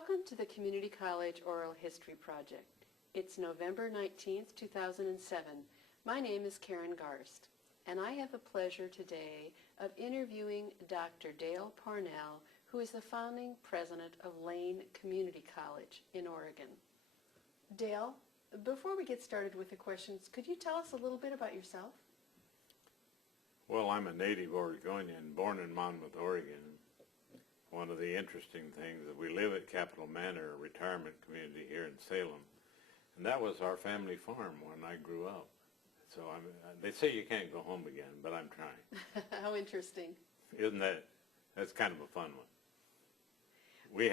Welcome to the Community College Oral History Project. It's November 19th, 2007. My name is Karen Garst, and I have the pleasure today of interviewing Dr. Dale Parnell, who is the founding president of Lane Community College in Oregon. Dale, before we get started with the questions, could you tell us a little bit about yourself? Well, I'm a native Oregonian, born in Monmouth, Oregon. One of the interesting things is we live at Capitol Manor, a retirement community here in Salem, and that was our family farm when I grew up. So they say you can't go home again, but I'm trying. How interesting. Isn't that's kind of a fun one.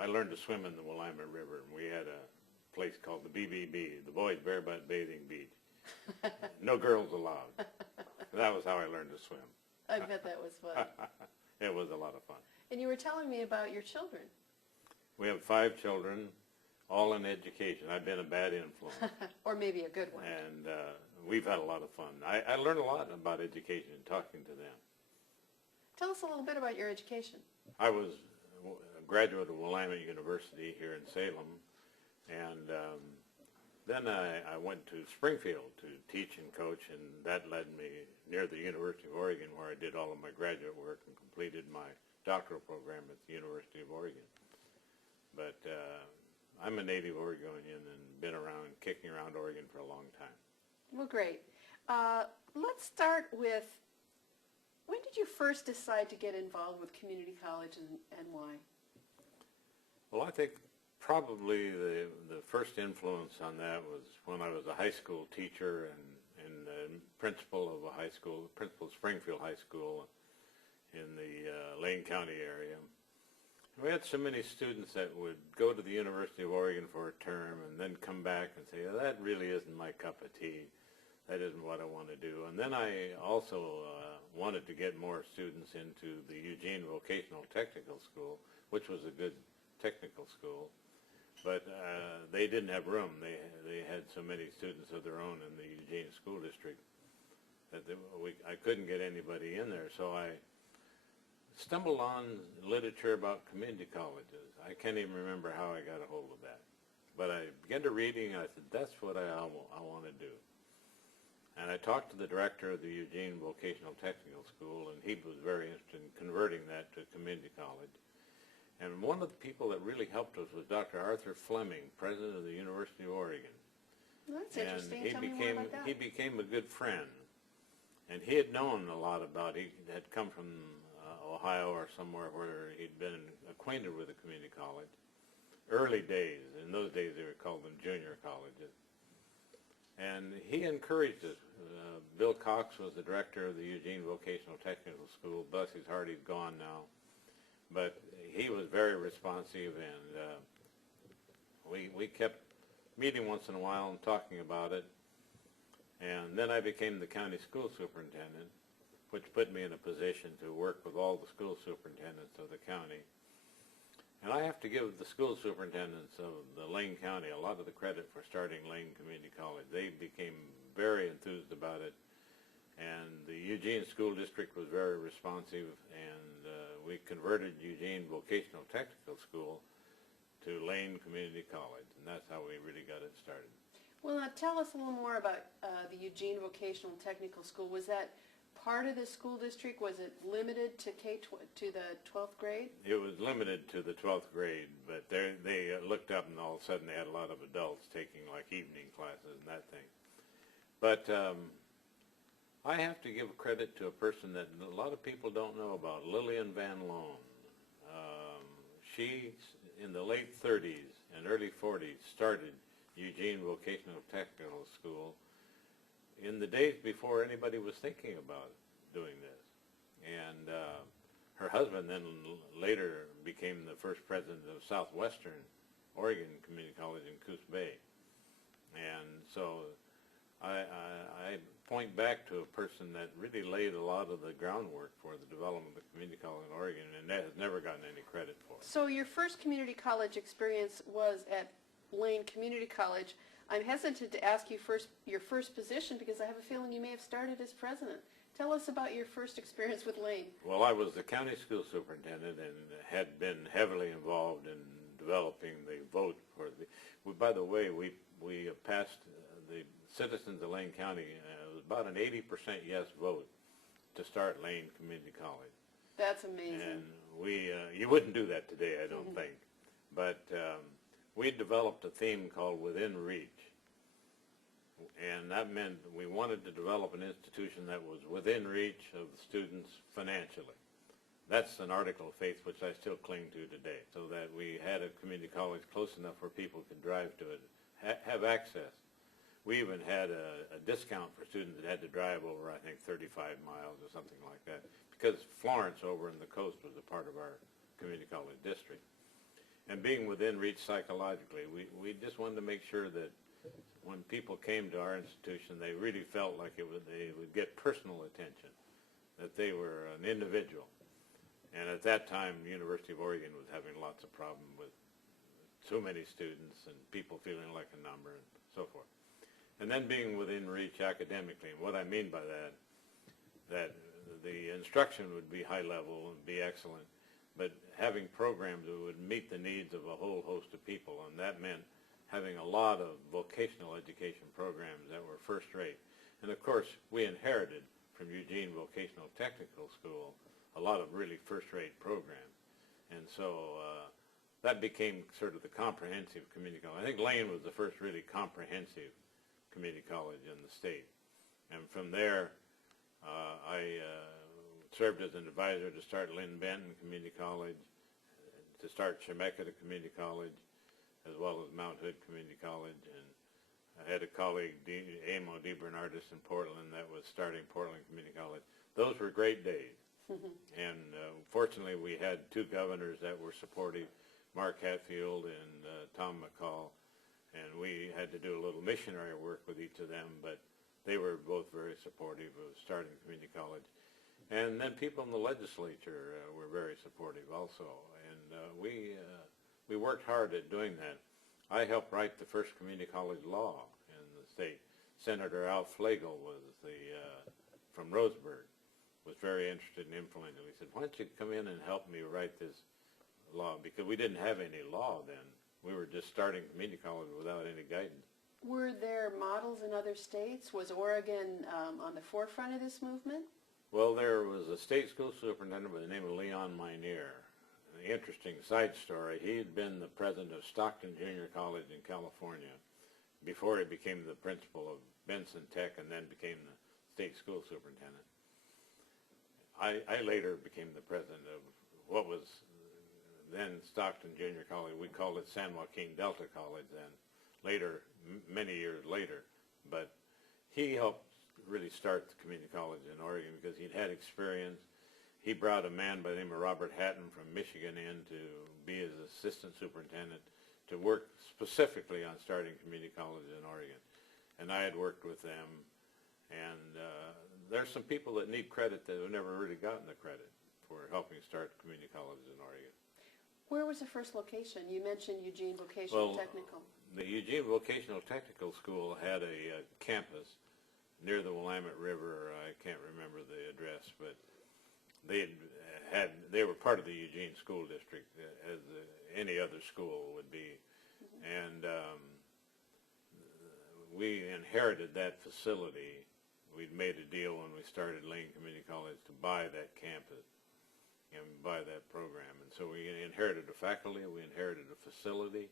I learned to swim in the Willamette River, and we had a place called the BBB, the Boys Bare Butt Bathing Beach. No girls allowed. That was how I learned to swim. I bet that was fun. It was a lot of fun. And you were telling me about your children. We have 5 children, all in education. I've been a bad influence. Or maybe a good one. And we've had a lot of fun. I learned a lot about education talking to them. Tell us a little bit about your education. I was a graduate of Willamette University here in Salem, and then I went to Springfield to teach and coach, and that led me near the University of Oregon, where I did all of my graduate work and completed my doctoral program at the University of Oregon. But I'm a native Oregonian and been around, kicking around Oregon for a long time. Well, great. Let's start with, when did you first decide to get involved with community college and why? Well, I think probably the first influence on that was when I was a high school teacher and principal of Springfield High School in the Lane County area. We had so many students that would go to the University of Oregon for a term and then come back and say, oh, that really isn't my cup of tea. That isn't what I want to do. And then I also wanted to get more students into the Eugene Vocational Technical School, which was a good technical school. But they didn't have room. They had so many students of their own in the Eugene School District that I couldn't get anybody in there. So I stumbled on literature about community colleges. I can't even remember how I got a hold of that. But I began to reading, and I said, that's what I want to do. And I talked to the director of the Eugene Vocational Technical School, and he was very interested in converting that to community college. And one of the people that really helped us was Dr. Arthur Fleming, president of the University of Oregon. Well, that's interesting. Tell me more about that. He became a good friend. And he had known a lot about, he had come from Ohio or somewhere where he'd been acquainted with a community college. Early days, in those days they were called them junior colleges. And he encouraged us. Bill Cox was the director of the Eugene Vocational Technical School. Bless his heart, he's gone now. But he was very responsive, and we kept meeting once in a while and talking about it. And then I became the county school superintendent, which put me in a position to work with all the school superintendents of the county. And I have to give the school superintendents of the Lane County a lot of the credit for starting Lane Community College. They became very enthused about it, and the Eugene School District was very responsive, and we converted Eugene Vocational Technical School to Lane Community College, and that's how we really got it started. Well, now tell us a little more about the Eugene Vocational Technical School. Was that part of the school district? Was it limited to to the 12th grade? It was limited to the 12th grade, but they looked up and all of a sudden they had a lot of adults taking like evening classes and that thing. But I have to give credit to a person that a lot of people don't know about, Lillian Van Loan. She, in the late 30s and early 40s, started Eugene Vocational Technical School in the days before anybody was thinking about doing this. And her husband then later became the first president of Southwestern Oregon Community College in Coos Bay. And so I point back to a person that really laid a lot of the groundwork for the development of the community college in Oregon, and that has never gotten any credit for it. So your first community college experience was at Lane Community College. I'm hesitant to ask you your first position because I have a feeling you may have started as president. Tell us about your first experience with Lane. Well, I was the county school superintendent and had been heavily involved in by the way, we passed the citizens of Lane County, it was about an 80% yes vote to start Lane Community College. That's amazing. And you wouldn't do that today, I don't think. But we developed a theme called Within Reach. And that meant we wanted to develop an institution that was within reach of the students financially. That's an article of faith which I still cling to today, so that we had a community college close enough where people could drive to it, have access. We even had a discount for students that had to drive over, I think, 35 miles or something like that, because Florence over in the coast was a part of our community college district. And being within reach psychologically, we just wanted to make sure that when people came to our institution, they really felt like they would get personal attention, that they were an individual. And at that time, the University of Oregon was having lots of problems with too many students and people feeling like a number and so forth. And then being within reach academically, and what I mean by that the instruction would be high level and be excellent, but having programs that would meet the needs of a whole host of people, and that meant having a lot of vocational education programs that were first rate. And of course, we inherited from Eugene Vocational Technical School a lot of really first-rate programs. And so that became sort of the comprehensive community college. I think Lane was the first really comprehensive community college in the state. And from there, I served as an advisor to start Lynn Benton Community College, to start Chemeketa Community College, as well as Mount Hood Community College. And I had a colleague, Amo DeBernardis in Portland, that was starting Portland Community College. Those were great days. And fortunately, we had two governors that were supportive, Mark Hatfield and Tom McCall, and we had to do a little missionary work with each of them, but they were both very supportive of starting community college. And then people in the legislature were very supportive also, and we worked hard at doing that. I helped write the first community college law in the state. Senator Al Flegel was from Roseburg, was very interested and influential. He said, why don't you come in and help me write this law? Because we didn't have any law then. We were just starting community college without any guidance. Were there models in other states? Was Oregon on the forefront of this movement? Well, there was a state school superintendent by the name of Leon Minear. An interesting side story, he had been the president of Stockton Junior College in California before he became the principal of Benson Tech and then became the state school superintendent. I later became the president of what was then Stockton Junior College. We called it San Joaquin Delta College then, later, many years later. But he helped really start the community college in Oregon because he'd had experience. He brought a man by the name of Robert Hatton from Michigan in to be his assistant superintendent to work specifically on starting community college in Oregon. And I had worked with them. And there's some people that need credit that have never really gotten the credit for helping start community colleges in Oregon. Where was the first location? You mentioned Eugene Vocational Technical. The Eugene Vocational Technical School had a campus near the Willamette River. I can't remember the address, but they were part of the Eugene School District, as any other school would be. And we inherited that facility. We'd made a deal when we started Lane Community College to buy that campus and buy that program. And so we inherited a faculty, we inherited a facility,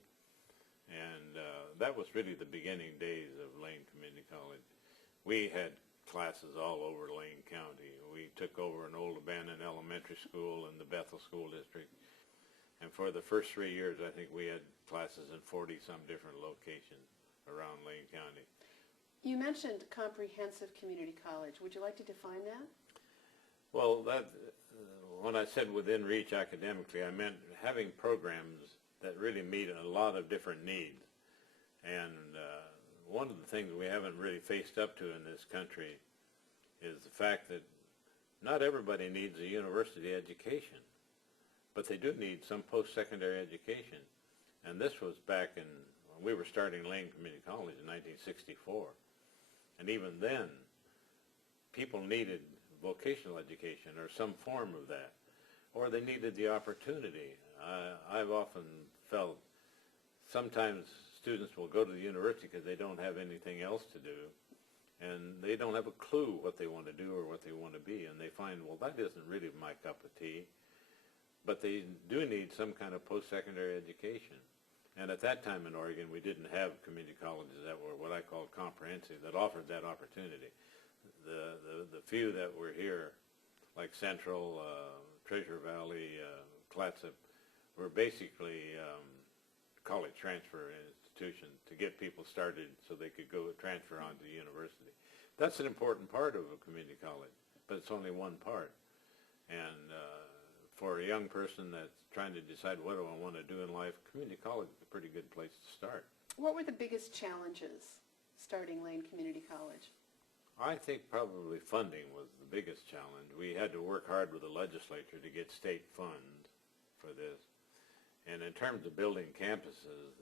and that was really the beginning days of Lane Community College. We had classes all over Lane County. We took over an old abandoned elementary school in the Bethel School District. And for the first 3 years, I think we had classes in 40-some different locations around Lane County. You mentioned comprehensive community college. Would you like to define that? Well, when I said within reach academically, I meant having programs that really meet a lot of different needs. And one of the things we haven't really faced up to in this country is the fact that not everybody needs a university education, but they do need some post-secondary education. And this was back when we were starting Lane Community College in 1964. And even then, people needed vocational education or some form of that, or they needed the opportunity. I've often felt sometimes students will go to the university because they don't have anything else to do, and they don't have a clue what they want to do or what they want to be, and they find, well, that isn't really my cup of tea, but they do need some kind of post-secondary education. And at that time in Oregon, we didn't have community colleges that were what I called comprehensive, that offered that opportunity. The few that were here, like Central, Treasure Valley, Clatsop, were basically college transfer institutions to get people started so they could go transfer on to the university. That's an important part of a community college, but it's only one part. And for a young person that's trying to decide what do I want to do in life, community college is a pretty good place to start. What were the biggest challenges starting Lane Community College? I think probably funding was the biggest challenge. We had to work hard with the legislature to get state funds for this. And in terms of building campuses,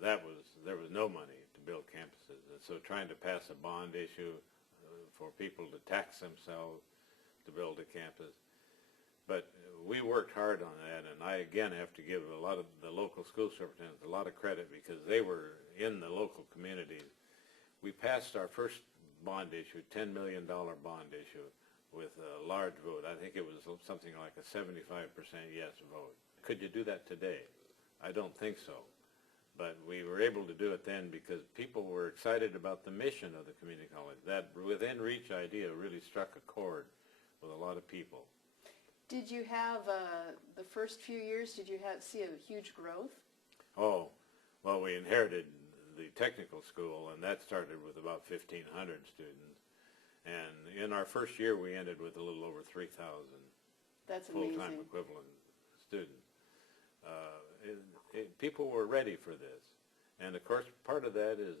there was no money to build campuses. And so trying to pass a bond issue for people to tax themselves to build a campus. But we worked hard on that, and I again have to give a lot of the local school superintendents a lot of credit because they were in the local communities. We passed our first bond issue, $10 million bond issue, with a large vote. I think it was something like a 75% yes vote. Could you do that today? I don't think so. But we were able to do it then because people were excited about the mission of the community college. That within reach idea really struck a chord with a lot of people. Did you have, the first few years, did you see a huge growth? Oh, well, we inherited the technical school, and that started with about 1,500 students. And in our first year, we ended with a little over 3,000 That's full-time amazing. equivalent students. People were ready for this. And, of course, part of that is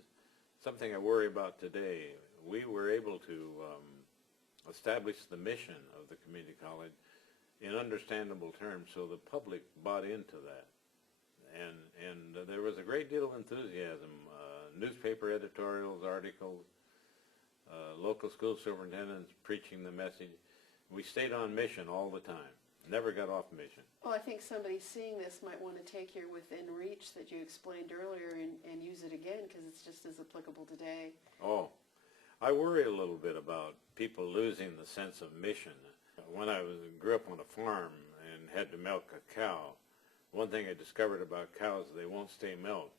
something I worry about today. We were able to establish the mission of the community college in understandable terms, so the public bought into that. And there was a great deal of enthusiasm, newspaper editorials, articles, local school superintendents preaching the message. We stayed on mission all the time, never got off mission. Well, I think somebody seeing this might want to take your within reach that you explained earlier and use it again because it's just as applicable today. Oh, I worry a little bit about people losing the sense of mission. When I grew up on a farm and had to milk a cow, one thing I discovered about cows is they won't stay milked.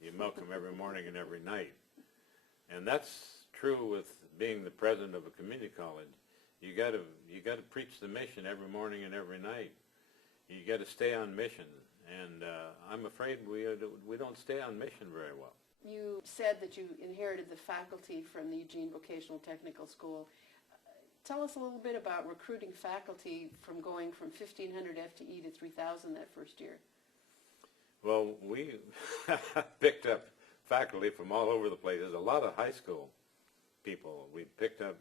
You milk them every morning and every night. And that's true with being the president of a community college. You got to preach the mission every morning and every night. You got to stay on mission. And I'm afraid we don't stay on mission very well. You said that you inherited the faculty from the Eugene Vocational Technical School. Tell us a little bit about recruiting faculty from going from 1,500 FTE to 3,000 that first year. Well, we picked up faculty from all over the place. There's a lot of high school people. We picked up,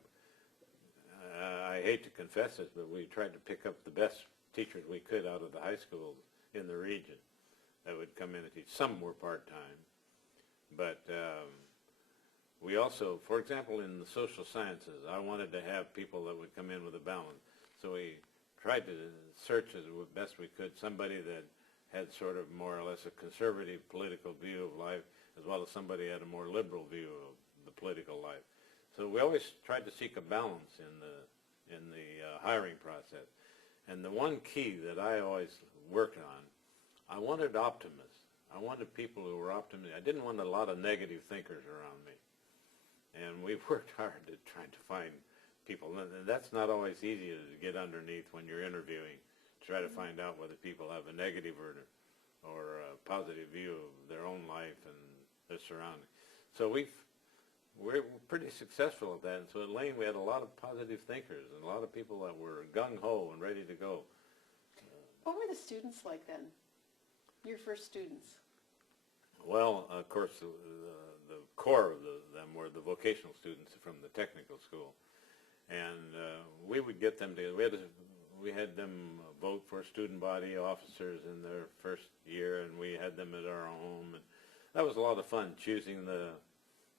I hate to confess this, but we tried to pick up the best teachers we could out of the high schools in the region that would come in and teach. Some were part-time, but we also, for example, in the social sciences, I wanted to have people that would come in with a balance. So we tried to search as best we could somebody that had sort of more or less a conservative political view of life, as well as somebody had a more liberal view of the political life. So we always tried to seek a balance in the hiring process. And the one key that I always worked on, I wanted optimists. I wanted people who were optimistic. I didn't want a lot of negative thinkers around me. And we've worked hard to try to find people. And that's not always easy to get underneath when you're interviewing, to try to find out whether people have a negative or a positive view of their own life and their surroundings. So we're pretty successful at that. And so at Lane we had a lot of positive thinkers and a lot of people that were gung-ho and ready to go. What were the students like then, your first students? Well, of course, the core of them were the vocational students from the technical school. And we would get them together. We had them vote for student body officers in their first year, and we had them at our home. And that was a lot of fun, choosing the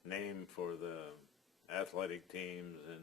name for the athletic teams and